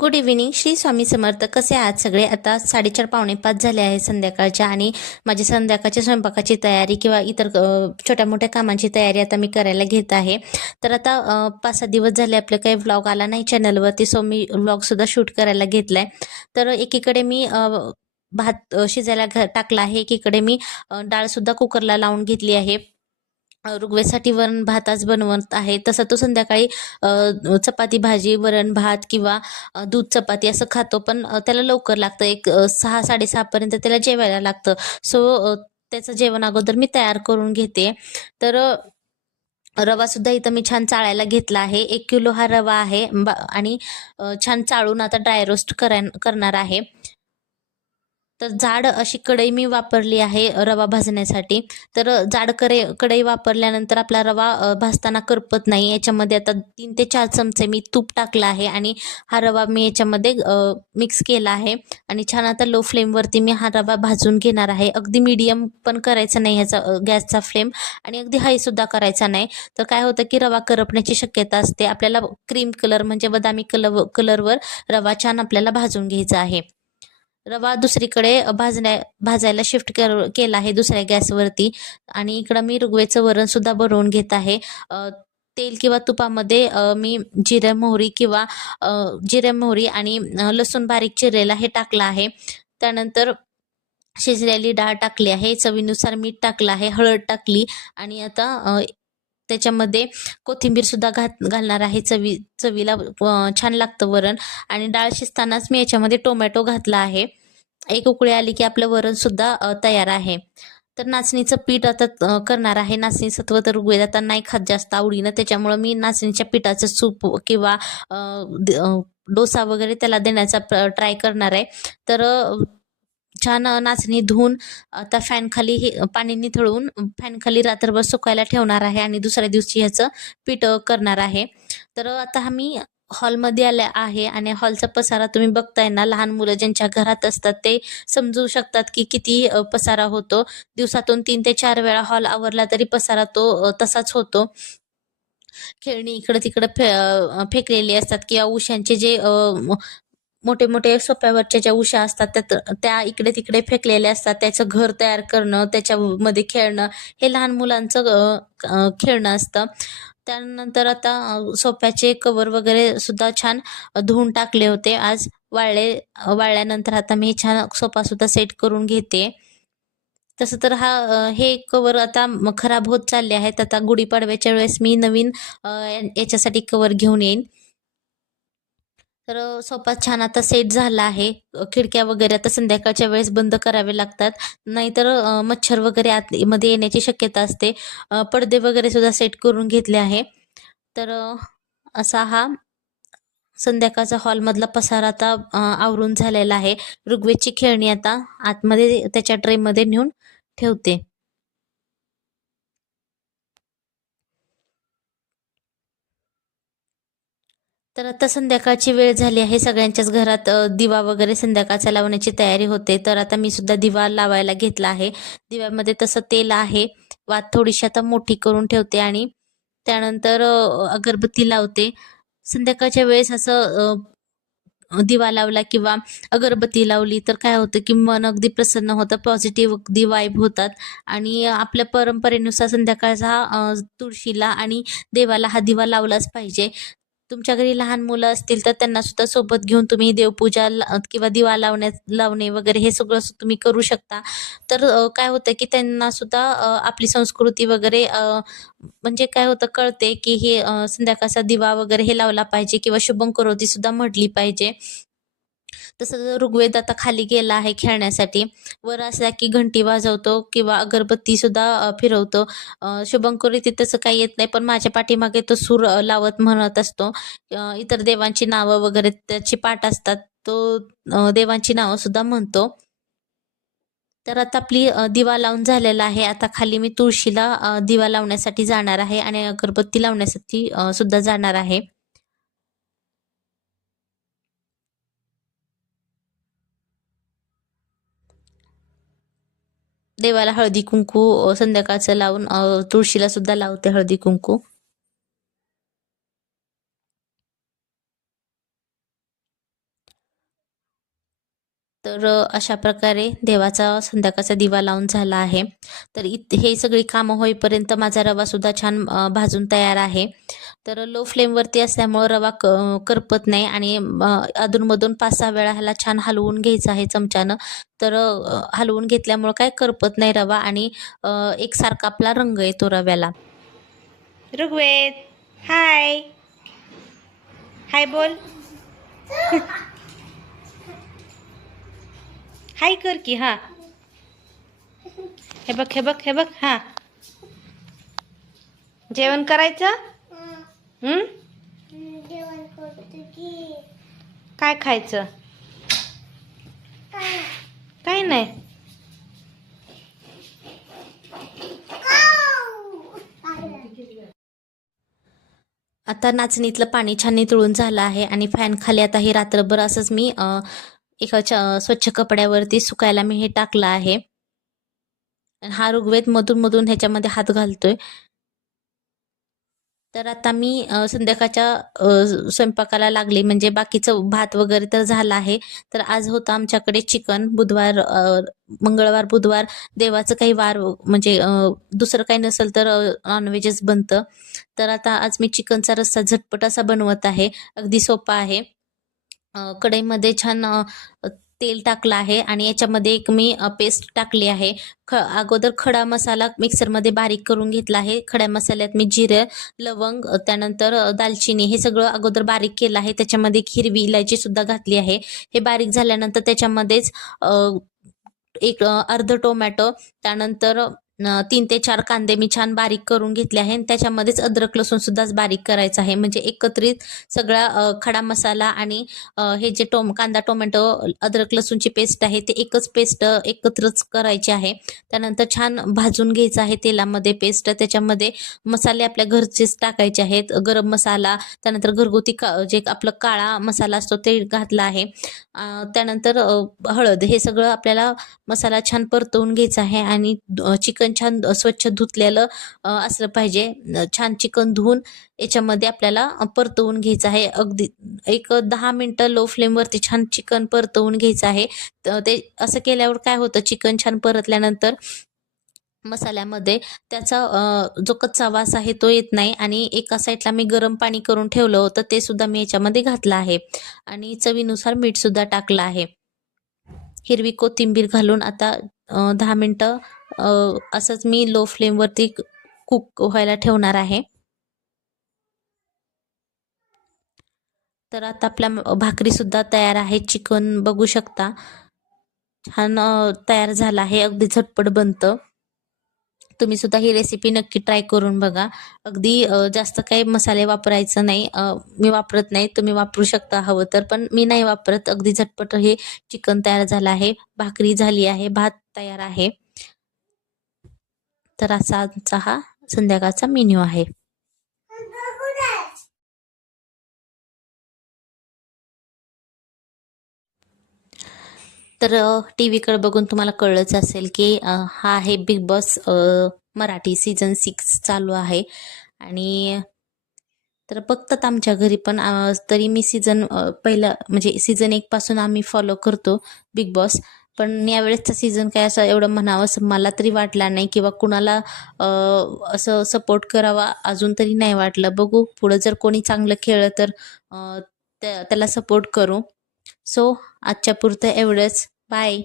Good evening. Shri Swami Samarth. कसे आहात सगळे? आता 4:30 पावणे 5 झाले आहे संध्याकाळच्या आणि माझी संध्याकाळच्या स्वयंपाकाची तयारी किंवा इतर छोट्या मोठ्या कामांची तयारी आता मी करायला घेत आहे. तर आता 5-6 दिवस झाले आपले काही व्लॉग आला नाही चॅनलवरती, सो मी व्लॉगसुद्धा शूट करायला घेतलाय. तर एकीकडे मी भात शिजायला टाकला आहे, एकीकडे मी डाळसुद्धा कुकरला लावून घेतली आहे. ऋग्वेदसाठी वरण भात आज बनवत आहे. तसा तो संध्याकाळी चपाती भाजी वरण भात किंवा दूध चपाती असं खातो, पण त्याला लवकर लागतं. एक 6-6:30 पर्यंत त्याला जेवायला लागतं. सो त्याचं जेवण अगोदर मी तयार करून घेते. तर रवा सुद्धा इथं मी छान चाळायला घेतला आहे. 1 किलो हा रवा आहे आणि छान चाळून आता ड्राय रोस्ट करणार आहे. तर जाड अशी कढई मी वापरली आहे रवा भाजण्यासाठी. तर जाड कढई वापरल्यानंतर आपला रवा भाजताना करपत नाही. याच्यामध्ये आता 3 ते 4 चमचे मी तूप टाकलं आहे आणि हा रवा मी याच्यामध्ये मिक्स केला आहे आणि छान आता लो फ्लेमवरती मी हा रवा भाजून घेणार आहे. अगदी मीडियम पण करायचा नाही ह्याचा गॅसचा फ्लेम आणि अगदी हाय सुद्धा करायचा नाही. तर काय होतं की रवा करपण्याची शक्यता असते. आपल्याला क्रीम कलर म्हणजे बदामी कलरवर रवा छान आपल्याला भाजून घ्यायचा आहे. रवा दुसरीकडे भाजायला शिफ्ट केला आहे दुसऱ्या गॅसवरती आणि इकडं मी ऋग्वेदचं वरण सुद्धा बनवून घेत आहे. तेल किंवा तुपामध्ये मी जिरे मोहरी आणि लसूण बारीक चिरलेला हे टाकलं आहे. त्यानंतर शिजलेली डाळ टाकली आहे, चवीनुसार मीठ टाकलं आहे, हळद टाकली आणि आता त्याच्यामध्ये कोथिंबीर सुद्धा घालणार आहे. चवीला छान लागतं वरण. आणि डाळ शिजतानाच मी याच्यामध्ये टोमॅटो घातला आहे. एक उकळी आली की आपलं वरण सुद्धा तयार आहे. तर नाचणीचं पीठ आता करणार आहे. नाचणी सत्व तर ऋग्वेद आता नाही खात जास्त आवडीनं, त्याच्यामुळं मी नाचणीच्या पिठाचं सूप किंवा डोसा वगैरे त्याला देण्याचा ट्राय करणार आहे. तर छान नाचणी धुवून आता फॅन खाली पाणी निथळून फॅन खाली रात्रभर सुकायला ठेवणार आहे आणि दुसऱ्या दिवशी ह्याचं पीठ करणार आहे. तर आता मी हॉलमध्ये आले आहे आणि हॉलचा पसारा तुम्ही बघताय ना. लहान मुलं ज्यांच्या घरात असतात ते समजू शकतात की किती पसारा होतो. दिवसातून 3 ते 4 वेळा हॉल आवरला तरी पसारा तो तसाच होतो. खेळणी इकडं तिकडं फेकलेली असतात किंवा उशांचे जे मोठे मोठे सोप्यावरच्या ज्या उशा असतात त्या इकडे तिकडे फेकलेल्या असतात. त्याचं घर तयार करणं, त्याच्यामध्ये खेळणं हे लहान मुलांचं खेळणं असतं. त्यानंतर आता सोफ्याचे कवर वगैरे सुद्धा छान धुवून टाकले होते. आज वाळल्यानंतर आता मी छान सोफा सुद्धा सेट करून घेते. तसं तर हे कवर आता खराब होत चालले आहेत. आता गुढीपाडव्याच्या वेळेस मी नवीन याच्यासाठी कवर घेऊन येईन. तर सोफा छान आता सेट झाला आहे. खिडक्या वगैरे आता संध्याकाळच्या वेळेस बंद करावे लागतात, नाहीतर मच्छर वगैरे आतमध्ये येण्याची शक्यता असते. पडदे वगैरे सुद्धा सेट करून घेतले आहे. तर असा हा संध्याकाळचा हॉलमधला पसारा आता आवरून झालेला आहे. ऋग्वेदची खेळणी आता आतमध्ये त्याच्या ट्रेमध्ये नेऊन ठेवते. तर आता संध्याकाळची वेळ झाली आहे. सगळ्यांच्याच घरात दिवा वगैरे संध्याकाळचा लावण्याची तयारी होते. तर आता मी सुद्धा दिवा लावायला घेतला आहे. दिव्यामध्ये तसं तेल आहे. वात थोडीशी आता मोठी करून ठेवते आणि त्यानंतर अगरबत्ती लावते. संध्याकाळच्या वेळेस असं दिवा लावला किंवा अगरबत्ती लावली तर काय होतं की मन अगदी प्रसन्न होतं, पॉझिटिव्ह अगदी वाईब होतात आणि आपल्या परंपरेनुसार संध्याकाळचा तुळशीला आणि देवाला हा दिवा लावलाच पाहिजे. तुमच्या घरी लहान मुलं असतील तर त्यांना सुद्धा सोबत घेऊन तुम्ही देवपूजा किंवा दिवा लावणे वगैरे हे सगळं तुम्ही करू शकता. तर काय होतं की त्यांना सुद्धा आपली संस्कृती वगैरे म्हणजे काय होतं कळते की हे संध्याकाळचा दिवा वगैरे हे लावला पाहिजे किंवा शुभंकरोती सुद्धा म्हटली पाहिजे. तसं ऋग्वेद आता खाली गेला आहे खेळण्यासाठी. वर असला की घंटी वाजवतो किंवा अगरबत्ती सुद्धा फिरवतो. शुभंकरोती तसं काही येत नाही, पण माझ्या पाठीमागे तो सूर लावत म्हणत असतो. इतर देवांची नावं वगैरे त्याची पाठ असतात. तो देवांची नावं सुद्धा म्हणतो. तर आता आपली दिवा लावून झालेला आहे. आता खाली मी तुळशीला दिवा लावण्यासाठी जाणार आहे आणि अगरबत्ती लावण्यासाठी सुद्धा जाणार आहे. देवाला हळदी कुंकू संध्याकाळचं लावून तुळशीला सुद्धा लावते हळदी कुंकू. तर अशा प्रकारे देवाचा संध्याकाळचा दिवा लावून झाला आहे. तर हे सगळी कामं होईपर्यंत माझा रवासुद्धा छान भाजून तयार आहे. तर लो फ्लेमवरती असल्यामुळं रवा करपत नाही आणि अधूनमधून 5-6 वेळा ह्याला छान हलवून घ्यायचं आहे चमच्यानं. तर हलवून घेतल्यामुळं काय करपत नाही रवा आणि एकसारखा आपला रंग येतो रव्याला. ऋग्वेद, हाय हाय बोल. हाय कर की. हा, हे बघ हे बघ हे बघ. हा, जेवण करायचं. काय खायचं? काय नाही. आता नाचणीतलं पाणी छान नितळून झालं आहे आणि फॅन खाली आता हे रात्रभर असंच मी एका स्वच्छ कपड्यावरती सुकायला मी हे टाकलं आहे. हा ऋग्वेद मधून मधून ह्याच्यामध्ये हात घालतोय. तर आता मी संध्याकाळच्या स्वयंपाकाला लागले, म्हणजे बाकीचं भात वगैरे तर झालं आहे. तर आज होतं आमच्याकडे चिकन. मंगळवार बुधवार देवाचं काही वार म्हणजे दुसरं काही नसेल तर नॉनव्हेजच बनतं. तर आता आज मी चिकनचा रस्सा झटपट असा बनवत आहे. अगदी सोपा आहे. कढईमध्ये छान तेल टाकलं आहे आणि याच्यामध्ये एक मी पेस्ट टाकली आहे. अगोदर खडा मसाला मिक्सरमध्ये बारीक करून घेतला आहे. खड्या मसाल्यात मी जिरे, लवंग, त्यानंतर दालचिनी हे सगळं अगोदर बारीक केलं आहे. त्याच्यामध्ये एक हिरवी इलायची सुद्धा घातली आहे. हे बारीक झाल्यानंतर त्याच्यामध्येच एक अर्ध टोमॅटो, त्यानंतर 3 ते 4 कांदे मी छान बारीक करून घेतले आहे आणि त्याच्यामध्येच अद्रक लसूण सुद्धाच बारीक करायचं आहे. म्हणजे एकत्रित सगळा खडा मसाला आणि हे जे कांदा टोमॅटो अद्रक लसूणची पेस्ट आहे ते एकच पेस्ट एकत्रच करायची आहे. त्यानंतर छान भाजून घ्यायचं आहे तेलामध्ये पेस्ट. त्याच्यामध्ये मसाले आपल्या घरचेच टाकायचे आहेत. गरम मसाला, त्यानंतर घरगुती जे आपलं काळा मसाला असतो ते घातला आहे. त्यानंतर हळद, हे सगळं आपल्याला मसाला छान परतवून घ्यायचा आहे आणि चिकन छान स्वच्छ धुतलेलं असलं पाहिजे. छान चिकन धुवून याच्यामध्ये आपल्याला परतवून घ्यायचं आहे. अगदी एक 10 मिनिटं लो फ्लेमवरती छान चिकन परतवून घ्यायचं आहे. ते असं केल्यावर काय होतं, चिकन छान परतल्यानंतर मसाल्यामध्ये त्याचा जो कच्चा वास आहे तो येत नाही. आणि एका साईडला मी गरम पाणी करून ठेवलं होतं, ते सुद्धा मी याच्यामध्ये घातलं आहे आणि चवीनुसार मीठ सुद्धा टाकलं आहे. हिरवी कोथिंबीर घालून आता 10 मिनिटं असंच मी लो फ्लेमवरती कुक व्हायला ठेवणार आहे. तर आता आपल्या भाकरी सुद्धा तयार आहे. चिकन बघू शकता छान तयार झालं आहे. अगदी झटपट बनतं. तुम्ही सुद्धा ही रेसिपी नक्की ट्राय करून बघा. अगदी जास्त काही मसाले वापरायचं नाही. मी वापरत नाही, तुम्ही वापरू शकता हवं तर, पण मी नाही वापरत. अगदी झटपट हे चिकन तयार झालं आहे. भाकरी झाली आहे, भात तयार आहे. तर असा आमचा हा संध्याकाळचा मेन्यू आहे. तर टीव्हीकडे बघून तुम्हाला कळलंच असेल की हा आहे बिग बॉस मराठी सीझन 6 चालू आहे. आणि तर बघतात आमच्या घरी पण. तरी मी पहिला म्हणजे सीझन 1 पासून आम्ही फॉलो करतो बिग बॉस. पण यावेळेसचा सीझन काय असं एवढं म्हणावं असं मला तरी वाटला नाही, किंवा कुणाला असं सपोर्ट करावा अजून तरी नाही वाटलं. बघू पुढं जर कोणी चांगलं खेळलं तर त्याला सपोर्ट करू. सो आजच्या पुरतं एवढंच. बाय.